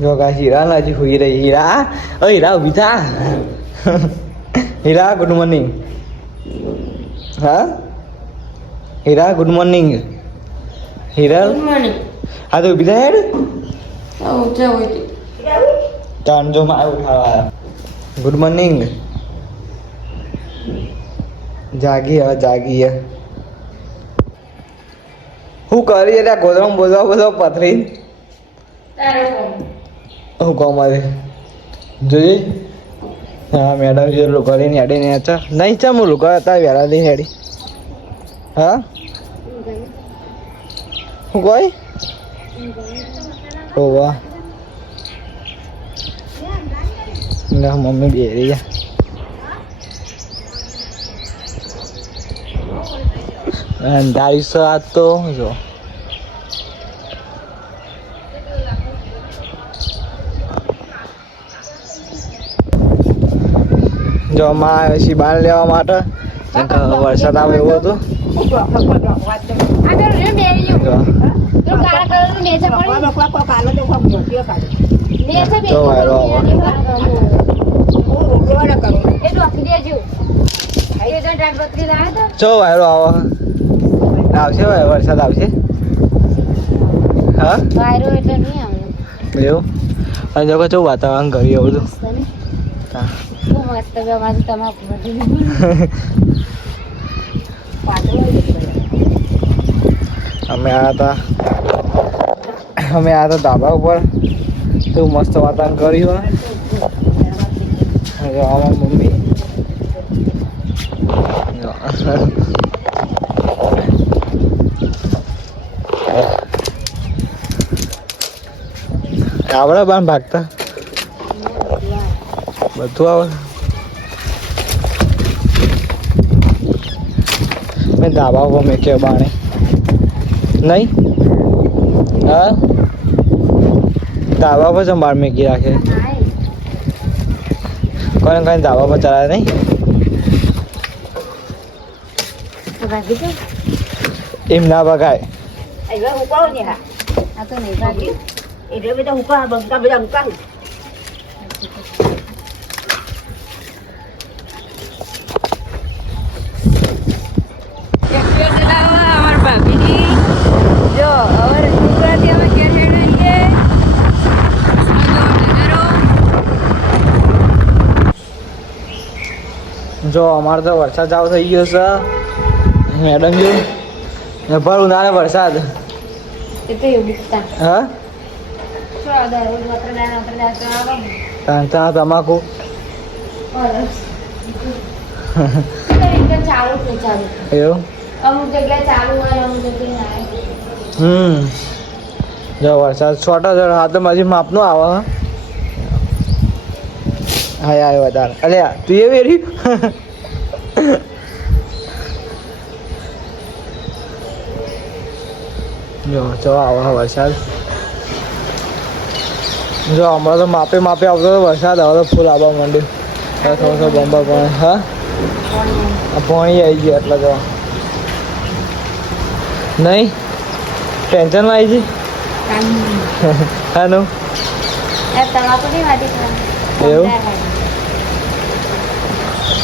જો કાંઈ હીરા નથી હુઈ રહી. હીરા હીરા ઊભી થા. હીરા ગુડ મોર્નિંગ. હા હીરા ગુડ મોર્નિંગ. હીરા ગુડ મોર્નિંગ. હા તો ઊભી થા હેડ. ચાલ જો મારે ઉઠાડવા. Good morning. જાગી હવે જાગી હે. હું કરી એટલે ગોદરામાં બોલવા બોલવા પથરી. હું કહું મારે જોઈ. હા મેડમ જે કરીને હેડી ને અચ્છા નહીં ચા હું લુકા હતા વેરા લઈને હેડી. હા હું કોઈ ઓ વાહ ના મમ્મી બે રહી ગયા. અંધારીસો આ તો જો જો માં આવે છે બહાર લેવા માટે. વરસાદ આવે એવો હતો. જો વાયરો ચો વાયરો આવો આવશે વરસાદ આવશે. હા વાયરો એટલે નહીં આવે એવું. અને જો કેવું વાતાવરણ કર્યું એવું બધું. હા મસ્ત ગમાતું તમાકુ અમે આવ્યા હતા ધાબા ઉપર. શું મસ્ત વાતાવરણ કર્યું. આમાં મમ્મી આવડે બાર ભાગતા બધું આવે. મેં ધાબા ઉપર મેં કે બાણે નહીં. હા ધાબા પર સંભાળ મેકી રાખે. કોને કઈ ધાબા પર ચલાવે નહીં. એમ ના ભગાય. જો અમારે તો વરસાદ ચાલુ થઈ ગયો છે મેડમ. જો ભર ઉનાળે વરસાદ. હા તમાકુ એવું. જો વરસાદ છોટા હાથ મારી માપનો આવે. હા આવે વધારે. અલે તું એ વેરી જો ચો આવો વરસાદ. જો હમણાં તો માપે માપે આવતો હતો વરસાદ. હવે તો ફૂલ આવવા માંડ્યું. થોડો બંબા પણ હા પાણી આવી ગયું એટલે તો નહીં ટેન્શનમાં આવી ગઈ. હાનું એવું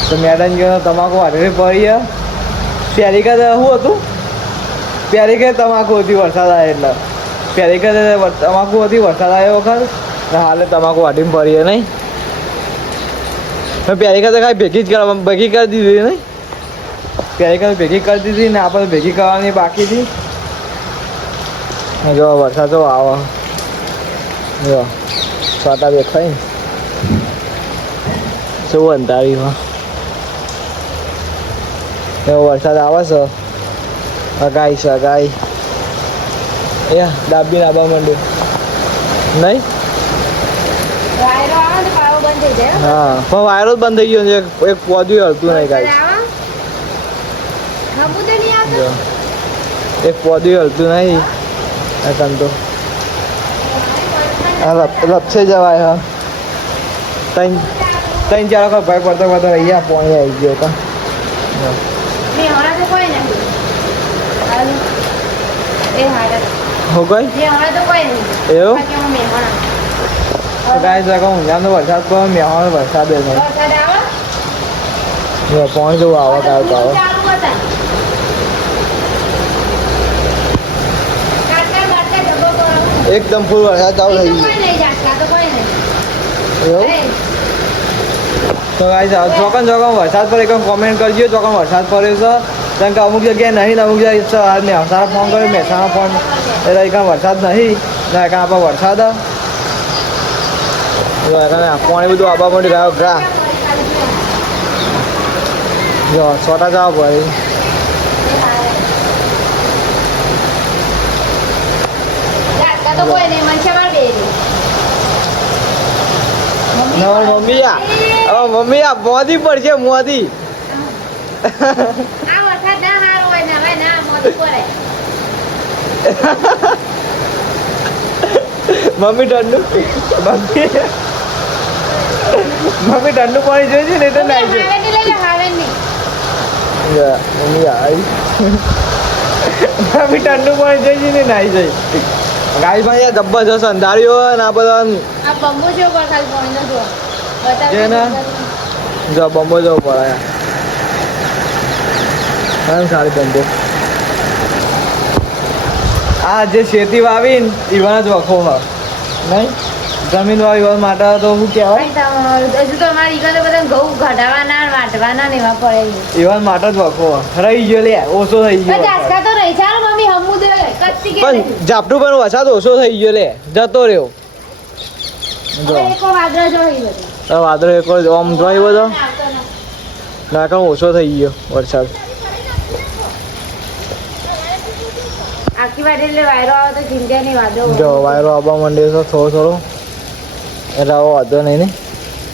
તો મેડમ ગયો તમાકુ વાટરી પડી. પ્યારી કે શું હતું. પ્યારી કે તમાકુ હતી વરસાદ આવે એટલે. પ્યારી કે તમાકુ હતી વરસાદ આવ્યો વખત. હાલે તમાકુ વાટીને પડીએ નહીં. પ્યારી કે કાંઈ ભેગી જ ભેગી કરી દીધી નહીં. પ્યારી કે ભેગી કરી દીધી ને આપણે ભેગી કરવાની બાકી હતી. જો વરસાદ તો આવો. જો છોટા દેખાય શું અંધારીમાં. એવો વરસાદ આવે છે. અગાઈ છે અગાઈ. એ ડાબી નાબા માંડ્યું નહીં. હા પણ વાયરો જ બંધ થઈ ગયો છે. એક પોદ્યું હલતું નહીં ગાઈ. એક પોદ્યું હલતું નહીં. તન તો લપસે જવાય. હા ત્રણ ચાર વખત ભાઈ પડતો પડતો અહીંયા પાણી આવી ગયો હતા. હો ગઈ એવું. ગાય જગો ઊંઝાનો વરસાદ પડે મેવાનો વરસાદ નહીં વરસાદ આવે જો પાણી જેવું આવક આવતો આવે ચાલુ હતા કાકા બાકા જબો કરો એકદમ ફૂલ વરસાદ ચાલુ થઈ કોઈ નહીં જાતા તો કોઈ નહીં ગયો એવું તો ગાય ચોકન ચોકન વરસાદ પડે એકદમ કોમેન્ટ કરજો ચોકન વરસાદ પડે છે કારણ કે અમુક જગ્યાએ નહીં ને અમુક જગ્યાએ મહેસાણા ફોન કર્યો મહેસાણા ફોન એટલે એક વરસાદ નહીં ને એક આપણે વરસાદ પાણી બધું આવવા માંડી ગયો ગ્રા જો છોટા જવા પડે જાતા તો કોઈ નહીં મનસે માર બેરી મમ્મી આ હવે મમ્મી આ મોદી પડશે મોદી આ વરસાદ ના હારો હોય ને હવે ના મોદી પડે મમ્મી ઠંડુ મમ્મી ઠંડુ પાણી જોઈએ છે ને તો નાઈ છે હાવે ની લઈ લે હાવે ની મમ્મી આવી મમ્મી ઠંડુ પાણી જોઈએ છે ને નાઈ જાય ગાય ભાઈ આ જબરજસ્ત અંધાર્યો ને આ બધા આ બંબુ છે ઉપર ખાલી પાણી નો જો છે ને? જો બંબો જવો પડે હા સારી બંબો આ જે શેતી વાવી ને ઈવાના જ વખો હ નહીં જમીન વાવી માટે તો શું કહેવાય હજુ તો અમારી ઈગલે બધા ઘઉં ઘટાવાના વાટવાના ને એવા પડે ઈવાન માટે જ વખો રહી ગયો લે ઓછો થઈ ગયો જાસ્કા તો રહી ચાલો મમ્મી હમુ દે કચ્ચી કે પણ ઝાપટું પણ વરસાદ ઓછો થઈ ગયો લે જતો રહ્યો જો એક વાદળા જોઈ બધું આ વાદળો એક વાર આમ જોઈ બધો ના કામ ઓછો થઈ ગયો વરસાદ આખી વાડે એટલે વાયરો આવે તો ચિંતા નહીં વાદળો જો વાયરો આવવા માંડ્યો છે થોડો થોડો એટલે આવો વાંધો નહીં ને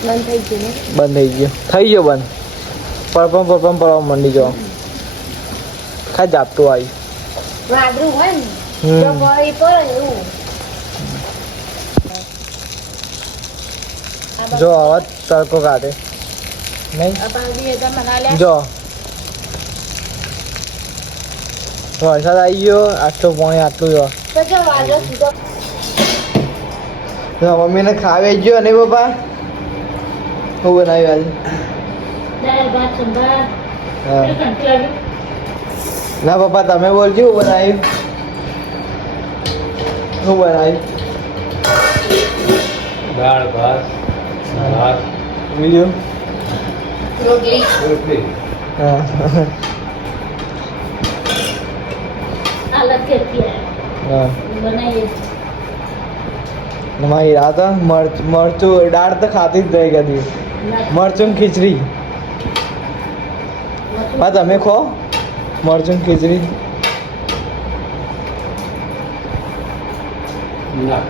બંધ થઈ ગયું ને બંધ થઈ ગયો બંધ પડપમ પડવા માંડી જો ખાઈ જાપતું આવ્યું વાદળું હોય ને હમ. તો પડી પડે એવું જો આવા તડકો કાઢે નહીં જો વરસાદ આવી ગયો આટલું પાણી આટલું જો તો જો વાદળો સીધો મમ્મીને ખાવી ગયો નહીં પપ્પા શું બનાવ્યું દાળ ભાત સંભાર આજે કંટી લાગ્યું ના પપ્પા તમે બોલજો શું બનાવ્યું શું બનાવ્યું દાળ ભાત ભાત બીજું રોટલી રોટલી હા અલગ કરતી હા બનાવીએ મારી રાત મરચું દાળ તો ખાતી જ રહી ગઈ મરચું ને ખીચડી હા તમે ખો મરચું ને ખીચડી ના